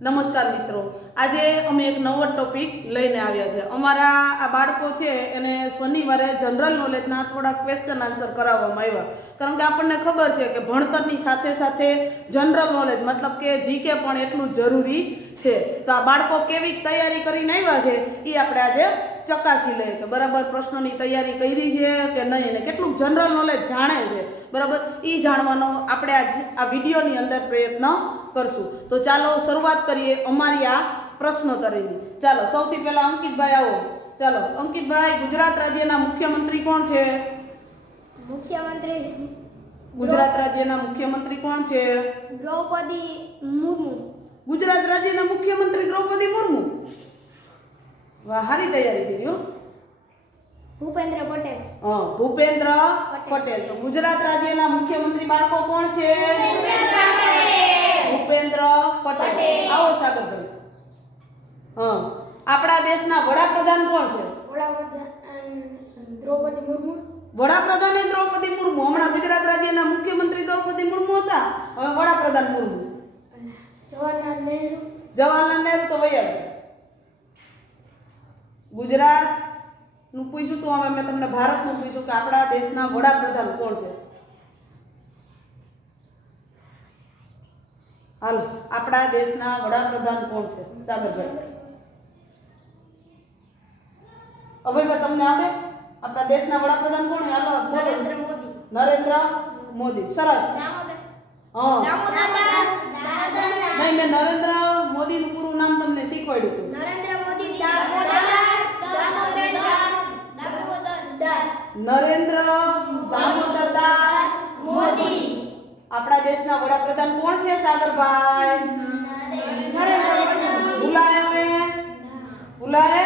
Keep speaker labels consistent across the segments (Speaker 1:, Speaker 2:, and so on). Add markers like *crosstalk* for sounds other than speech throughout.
Speaker 1: નમસ્કાર મિત્રો. આજે અમે એક નવો ટોપિક લઈને આવ્યા છે. અમારા આ બાળકો છે, એને શનિવારે જનરલ નોલેજના થોડા ક્વેશ્ચન આન્સર કરાવવામાં આવ્યા. કારણ કે આપણને ખબર છે કે ભણતરની સાથે સાથે જનરલ નોલેજ મતલબ કે જીકે પણ એટલું જરૂરી છે. તો આ બાળકો કેવી તૈયારી કરીને આવ્યા છે, એ આપણે આજે ચકાસી લઈએ. કે બરાબર પ્રશ્નોની તૈયારી કરી છે કે નહીં અને કેટલું જનરલ નોલેજ જાણે છે. બરાબર? એ જાણવાનો આપણે આજ આ વિડીયોની અંદર પ્રયત્ન કરશું. તો ચાલો શરૂઆત કરીએ અમારી આ પ્રશ્નોત્તરીની ચાલો સૌથી પહેલા અંકિતભાઈ આવો. ચાલો અંકિતભાઈ ગુજરાત રાજ્યના મુખ્યમંત્રી કોણ છે?
Speaker 2: મુખ્યમંત્રી
Speaker 1: ગુજરાત રાજ્યના મુખ્યમંત્રી કોણ છે?
Speaker 2: દ્રૌપદી મુર્મુ.
Speaker 1: ગુજરાત રાજ્યના મુખ્યમંત્રી દ્રૌપદી મુર્મુ? વાહ સારી તૈયારી કરી હો.
Speaker 2: ભૂપેન્દ્ર પટેલ.
Speaker 1: હા ભૂપેન્દ્ર પટેલ. તો ગુજરાત રાજ્યના મુખ્યમંત્રી બાળકો કોણ છે? ભૂપેન્દ્ર પટેલ. આવો સાગરભાઈ હા. આપણા દેશના વડાપ્રધાન કોણ છે?
Speaker 2: વડાપ્રધાન દ્રૌપદી મુર્મુ.
Speaker 1: વડાપ્રધાન એ દ્રૌપદી મુર્મુ. હમણાં ગુજરાત રાજ્યના મુખ્યમંત્રી દ્રૌપદી મુર્મુ હતા. હવે વડાપ્રધાન મુર્મુ.
Speaker 2: જવાહરલાલ નહેરુ.
Speaker 1: જવાહરલાલ નહેરુ તો વૈયા ગુજરાતનું પૂછ્યું તો અમે મેં તમને ભારતનું પૂછ્યું કે આપણા દેશના વડાપ્રધાન કોણ છે? હાલો આપણા દેશના વડાપ્રધાન કોણ છે? સાગરભાઈ અભયભાઈ તમને આવડે આપણા દેશના વડાપ્રધાન કોણ હાલો
Speaker 2: નરેન્દ્ર મોદી.
Speaker 1: નરેન્દ્ર મોદી સરસ.
Speaker 2: દામોદર.
Speaker 1: નહીં મેં નરેન્દ્ર મોદીનું પૂરું નામ તમને શીખવાડ્યું હતું.
Speaker 2: નરેન્દ્ર મોદી દામોદરદાસ દામોદરદાસ દામોદરદાસ મોદી.
Speaker 1: આપણા દેશના વડાપ્રધાન કોણ છે સાગરભાઈ? ભૂલાય હવે. ભૂલાય?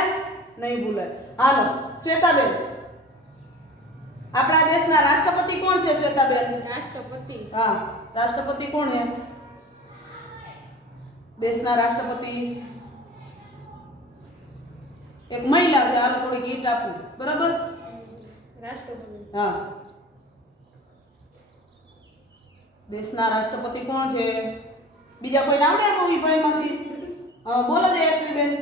Speaker 1: નહીં ભૂલાય. હાલો શ્વેતાબેન. આપણા દેશના રાષ્ટ્રપતિ કોણ છે શ્વેતાબેન?
Speaker 2: રાષ્ટ્રપતિ.
Speaker 1: હા રાષ્ટ્રપતિ કોણ છે? દેશના રાષ્ટ્રપતિ. એક મહિલા છે હાલો થોડી ગીત આપું. બરાબર?
Speaker 2: રાષ્ટ્રપતિ.
Speaker 1: હા. દેશના રાષ્ટ્રપતિ કોણ છે? બીજા કોઈ આવડે મૂવી ભાઈમાંથી? બોલો જય બેન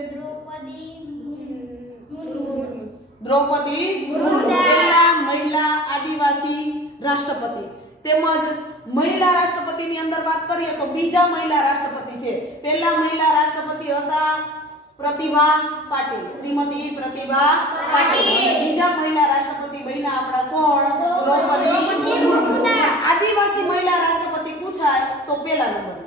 Speaker 2: દ્રૌપદી
Speaker 1: મહિલા આદિવાસી રાષ્ટ્રપતિ. તેમજ મહિલા રાષ્ટ્રપતિની અંદર વાત કરીએ તો બીજા મહિલા રાષ્ટ્રપતિ છે. પહેલા મહિલા રાષ્ટ્રપતિ હતા પ્રતિભા પાટીલ. શ્રીમતી પ્રતિભા પાટીલ. બીજા મહિલા રાષ્ટ્રપતિ બન્યા આપણા કોણ? દ્રૌપદી મુર્મુ. આદિવાસી મહિલા રાષ્ટ્રપતિ પૂછાય તો પહેલા નંબર.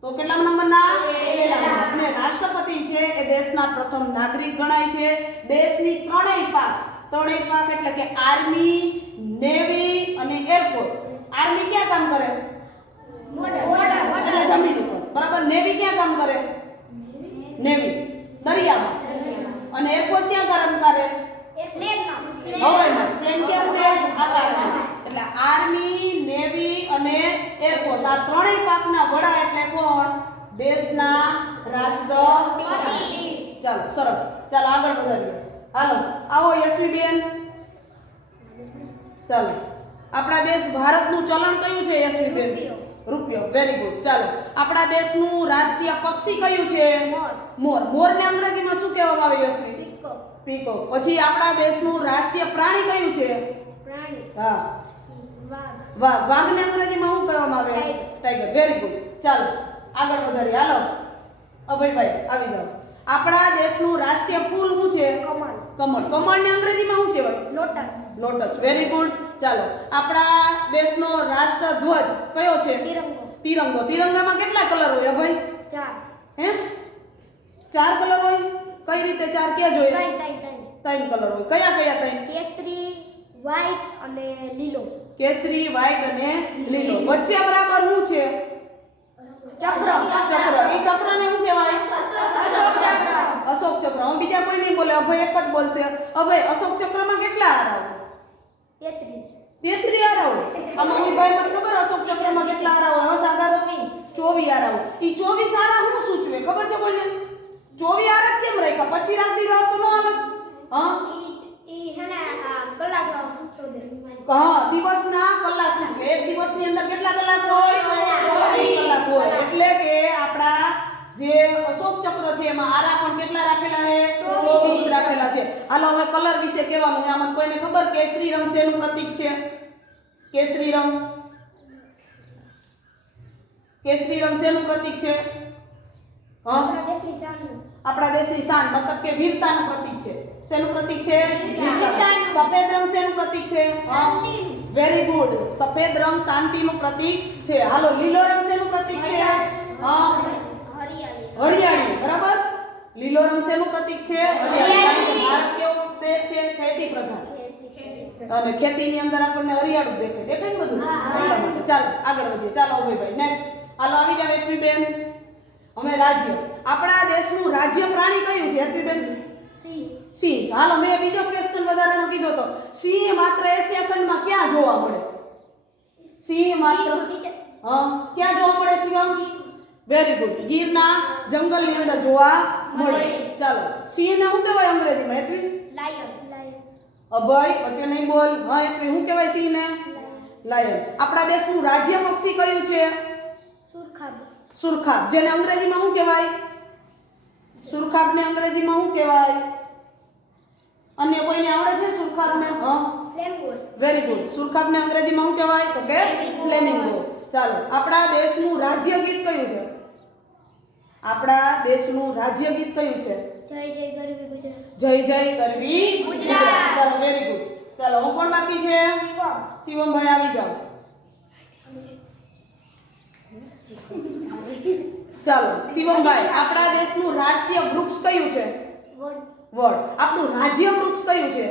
Speaker 1: તો કેટલા નંબરના? પહેલા નંબર. અને રાષ્ટ્રપતિ છે એ દેશના પ્રથમ નાગરિક ગણાય છે. દેશની ત્રણેય પાક. ત્રણેય પાક એટલે કે આર્મી નેવી અને એરફોર્સ. આર્મી ક્યાં કામ કરે? એટલે જમીન ઉપર. બરાબર? નેવી ક્યાં કામ કરે? નેવી. દરિયામાં. અને એરફોર્સ ક્યાં કામ કરે? હવાઈમાં. પ્લેન ક્યાં ઉડે? આકાશમાં. એટલે આર્મી નેવી અને એરફોર્સ. આ ત્રણેય પાકના વડા એટલે કોણ? દેશના રાષ્ટ્રપતિ. ચાલો સરસ. ચાલો આગળ વધારીએ. હાલો આવો યશવીબેન. ચાલો. આપણા દેશ ભારતનું ચલણ કયું છે યશવીબેન?
Speaker 2: રૂપિયો.
Speaker 1: વેરી ગુડ ચાલો. આપણા દેશનું રાષ્ટ્રીય પક્ષી કયું છે?
Speaker 2: મોર.
Speaker 1: મોર મોરને અંગ્રેજીમાં શું કહેવામાં આવે યશવી?
Speaker 2: પીકો.
Speaker 1: પછી આપણા દેશનું રાષ્ટ્રીય પ્રાણી કયું છે?
Speaker 2: પ્રાણી.
Speaker 1: હા.
Speaker 2: વાઘ.
Speaker 1: વાઘ વાઘને અંગ્રેજીમાં શું કહેવામાં આવે. ટાઈગર વેરી ગુડ ચાલો આગળ વધારીએ. હાલો. અભયભાઈ આવી જાઓ. આપણા દેશનું રાષ્ટ્રીય ફૂલ શું છે?
Speaker 2: કમળ.
Speaker 1: કમળ. કમળને અંગ્રેજીમાં શું કહેવાય?
Speaker 2: લોટસ
Speaker 1: લોટસ વેરી ગુડ ચાલો આપણા દેશનો રાષ્ટ્રધ્વજ કયો છે?
Speaker 2: તિરંગો.
Speaker 1: તિરંગો. તિરંગામાં કેટલા કલર હોય અભય?
Speaker 2: ચાર.
Speaker 1: હે? ચાર કલર હોય? કઈ રીતે ચાર ક્યાં જોઈએ?
Speaker 2: ત્રણ
Speaker 1: કલર હોય. કયા કયા ત્રણ?
Speaker 2: કેસરી વ્હાઈટ અને લીલો.
Speaker 1: કેસરી વ્હાઈટ અને લીલો. વચ્ચે બરાબર શું છે?
Speaker 2: ચક્ર.
Speaker 1: ચક્ર. એ ચક્રને શું કહેવાય?
Speaker 2: અશોક ચક્ર.
Speaker 1: હું બીજા કોઈ નહીં બોલે અભય એક જ બોલશે. અભય અશોક ચક્રમાં કેટલા હાર આવે
Speaker 2: તેત્રી.
Speaker 1: તેત્રી હાર આવે આમાં હું ભાઈ મને ખબર અશોક ચક્રમાં કેટલા હાર આવે હા સાગર? ચોવીસ. હાર એ ચોવીસ હારા શું સૂચવે? ખબર છે કોઈને? ચોવીસ હારા કેમ રાખ્યા? પછી રાખ દીધા તો ન હાલત. હા
Speaker 2: ઈ ઈ હેને આ કલાક શોધે
Speaker 1: હા દિવસના કલાક સૂચવે એક દિવસની અંદર કેટલા કલાક હોય? ચોવીસ કલાક હોય. એટલે કે આપણા જે અશોક ચક્ર છે એમાં આરા પણ કેટલા રાખેલા છે? ચોવીસ રાખેલા છે. હાલો હવે કલર વિશે કહેવાનું છે. આમાં કોઈને ખબર? કેસરી રંગ શેનું પ્રતીક છે? કેસરી રંગ? કેસરી રંગ શેનું પ્રતીક છે?
Speaker 2: આપણા દેશની શાન.
Speaker 1: મતલબ કે વીરતાનું પ્રતીક છે. શેનું પ્રતીક છે. સફેદ રંગ શેનું પ્રતીક છે. વેરી ગુડ સફેદ રંગ શાંતિનું પ્રતીક છે. હાલો લીલો રંગ શેનું પ્રતીક છે? હા.
Speaker 2: હરિયાળી.
Speaker 1: બરાબર? લીલો રંગ શેનું પ્રતીક છે? ભારત કેવો દેશ છે? ખેતી પ્રધાન. અને ખેતીની અંદર આપણને હરિયાળું દેખાય. દેખાય બધું? ચાલો આગળ વધીએ. ચાલો અભયભાઈ નેક્સ્ટ હાલો આવી જાવ હેતવીબેન. અમે રાજ્ય. આપણા દેશનું રાજ્ય પ્રાણી કયું છે? હેતવીબેન?
Speaker 2: સિંહ
Speaker 1: ચાલો હાલો મેં બીજો ક્વેશ્ચન વધારાનો કીધો તો સિંહ માત્ર એશિયા ખંડમાં ક્યાં જોવા મળે? સિંહ માત્ર હા ક્યાં જોવા મળે સિંહ? વેરી ગુડ ગીરના જંગલની અંદર જોવા મળે. ચાલો. સિંહને શું કહેવાય અંગ્રેજીમાં
Speaker 2: લાયન
Speaker 1: અભય વચ્ચે નહીં બોલ. હા હેતવી શું કહેવાય સિંહને? લાયન આપણા દેશનું રાજ્ય પક્ષી કયું છે?
Speaker 2: સુરખાબ.
Speaker 1: સુરખાબ. જેને અંગ્રેજીમાં શું કહેવાય? સુરખાબને અંગ્રેજીમાં શું કહેવાય? અન્ય કોઈને આવડે છે સુરખાબને? વેરી ગુડ સુરખાબને અંગ્રેજીમાં શું કહેવાય? તો કે ફ્લેમિંગો ચાલો આપણા દેશનું રાજ્ય ગીત કયું છે? આપણા દેશનું રાજ્ય ગીત કયું છે?
Speaker 2: જય જય ગરવી ગુજરાત.
Speaker 1: જય જય કરવી
Speaker 2: ગુજરાત.
Speaker 1: ચાલો વેરી ગુડ ચાલો હું કોણ બાકી છે?
Speaker 2: શિવમ.
Speaker 1: શિવમભાઈ આવી જાઓ. ચાલો શિવમભાઈ આપણા દેશનું રાષ્ટ્રીય વૃક્ષ કયું છે? વડ. આપણું રાજ્ય વૃક્ષ કયું છે?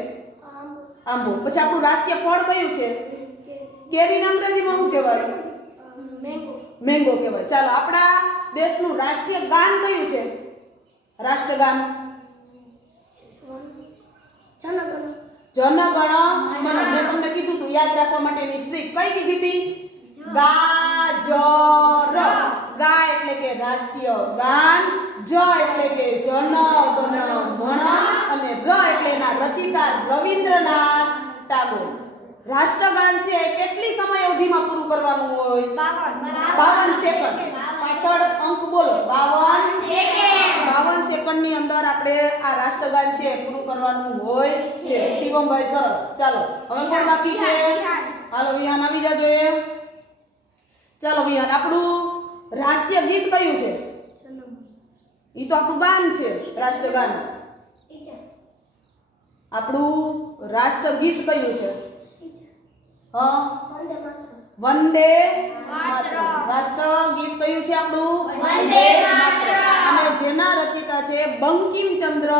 Speaker 1: આંબો. પછી આપણું રાષ્ટ્રીય ફળ કયું છે? કેરીના અંગ્રેજીમાં શું કહેવાય?
Speaker 2: મેંગો.
Speaker 1: કહેવાય. ચાલો આપણા દેશનું રાષ્ટ્રીય ગાન કયું છે? રાષ્ટ્રગાન
Speaker 2: જનગણ.
Speaker 1: મન મેં તમને કીધું તું યાદ રાખવા માટેની સ્ટ્રીક કઈ કીધી હતી? ગાજર. ગા એટલે કે રાષ્ટ્રીય ગાન જ એટલે કે જન રચિતા રવિન્દ્રનાથ ટાગોર. રાષ્ટ્રગાન છે કેટલી સમય અવધિમાં પૂરું કરવાનું હોય?
Speaker 2: બાવન.
Speaker 1: સેકન્ડ. પાછળ અંક બોલો. બાવન બાવન સેકન્ડની અંદર આપણે આ રાષ્ટ્રગાન છે પૂરું કરવાનું હોય છે. શિવમભાઈ સરસ. ચાલો હવે કોણ બાકી છે. હાલો વિહાન આવી જાજો એ ચાલો વિહાન આપણું રાષ્ટ્રીય ગીત કયું છે? એ તો આપણું ગાન છે રાષ્ટ્રગાન. આપણું રાષ્ટ્રગીત કયું છે? હા. વંદે માતરમ. રાષ્ટ્રગીત કયું છે આપણું?
Speaker 2: વંદે
Speaker 1: અને જેના રચિતા છે બંકિમચંદ્ર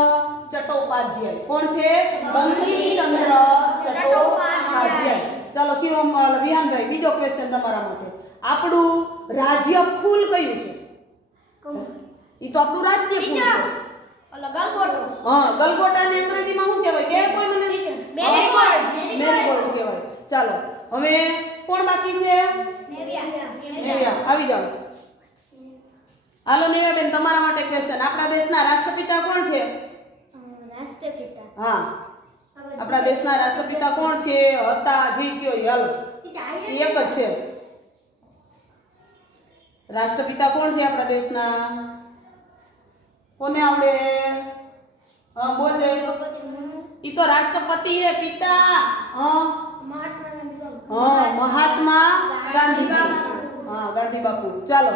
Speaker 1: ચટ્ટોપાધ્યાય. કોણ છે? બંકિમચંદ્ર ચટ્ટોપાધ્યાય. ચાલો શિવમ વિહાનભાઈ બીજો ક્વેશ્ચન તમારા માટે. આપણું રાજ્ય ફૂલ કયું છે? એ તો આપણું રાષ્ટ્રીય ફૂલ છે. હા ગલગોટાને અંગ્રેજીમાં શું કહેવાય કે કોઈ મને મેરીગોલ્ડ કહેવાય ચાલો હવે કોણ બાકી છે નેવ્યા આવી જાઓ હાલો નેવ્યાબેન તમારા માટે ક્વેશ્ચન આપણા દેશના રાષ્ટ્રપિતા કોણ છે
Speaker 2: રાષ્ટ્રપિતા
Speaker 1: હા આપણા દેશના રાષ્ટ્રપિતા કોણ છે હતા જી કયો ઈ હાલો એક જ છે રાષ્ટ્રપિતા કોણ છે આપણા દેશના કોને આવડે હા બોલ દે ઈ તો રાષ્ટ્રપતિ હે પિતા હા હા મહાત્મા ગાંધી હા ગાંધી બાપુ. ચાલો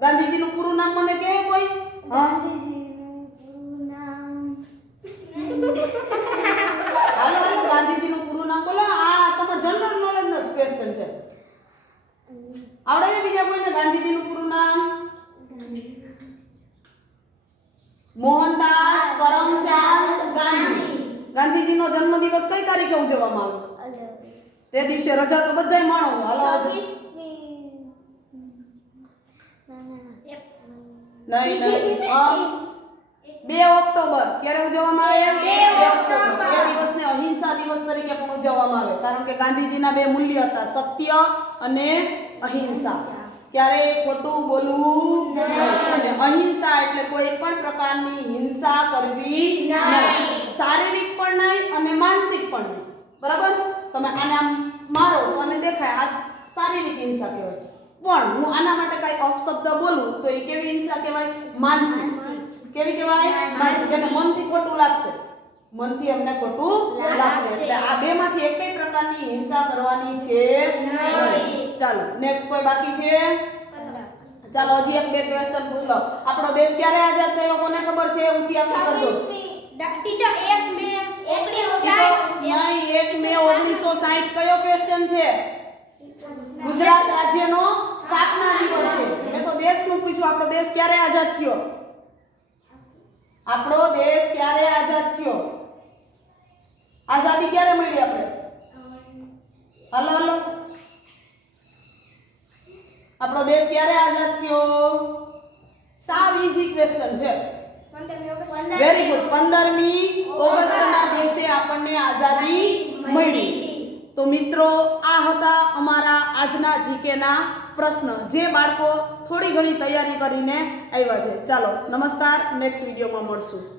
Speaker 1: ગાંધીજીનું પૂરું નામ મને કહે કોઈ? હા હાલો હાલો ગાંધીજીનું પૂરું નામ બોલો આ તમારે જનરલ નોલેજ નો ક્વેશ્ચન છે આવડે છે બીજા કોઈને ગાંધીજીનું પૂરું નામ મોહનદાસ કરમચંદ ગાંધી ગાંધીજીનો જન્મદિવસ કઈ તારીખે ઉજવવામાં આવે. તે દિવસે રજા તો બધાય માણો હાલો. નહીં *laughs* નહીં. બે ઓક્ટોબર. ક્યારે ઉજવવામાં આવે?
Speaker 2: બે ઓક્ટોબર.
Speaker 1: એ દિવસને અહિંસા દિવસ તરીકે પણ ઉજવવામાં આવે. કારણ કે ગાંધીજીના બે મૂલ્ય હતા. સત્ય અને અહિંસા. ક્યારેય ખોટું બોલવું અને અહિંસા એટલે કોઈ પણ પ્રકારની હિંસા કરવી નહીં. શારીરિક પણ નહીં અને માનસિક પણ નહીં. બરાબર? તમે આને આમ મારો તો આને દેખાય આ શારીરિક હિંસા કહેવાય. પણ હું આના માટે કાંઈ અપશબ્દ બોલું તો એ કેવી હિંસા કહેવાય? માનસિક. કેવી કહેવાય? માનસિક. એને મનથી ખોટું લાગશે. મનથી અમને ખોટું લાગશે. એટલે આ બે માંથી એકય પ્રકારની હિંસા કરવાની છે ચાલો નેક્સ્ટ કોઈ બાકી છે? ચાલો હજી એક બે ક્વેશ્ચન પૂછ લો. આપણો દેશ ક્યારે આઝાદ થયો? કોને ખબર છે? ઊંચી આંખ કરજો.
Speaker 2: ટીચર એક મે.
Speaker 1: ઈ તો નહીં એક મે ઓગણીસો સાઠ કયો ક્વેશ્ચન છે? ગુજરાત રાજ્યનો સ્થાપના દિવસ છે. મેં તો દેશનું પૂછ્યું આપણો દેશ ક્યારે આઝાદ થયો? આપણો દેશ ક્યારે આઝાદ થયો? આઝાદી ક્યારે મળી આપણે? Hello hello. આપણો દેશ ક્યારે આઝાદ થયો? સાવ ઈઝી ક્વેશ્ચન છે. વેરી ગુડ પંદરમી ઓગસ્ટના દિવસે આપણને આઝાદી મળી. તો મિત્રો, આ હતા અમારા આજના જીકેના પ્રશ્ન. જે બાળકો થોડી ઘણી તૈયારી કરીને આવ્યા છે. ચાલો, નમસ્કાર. નેક્સ્ટ વિડીયોમાં મળશું.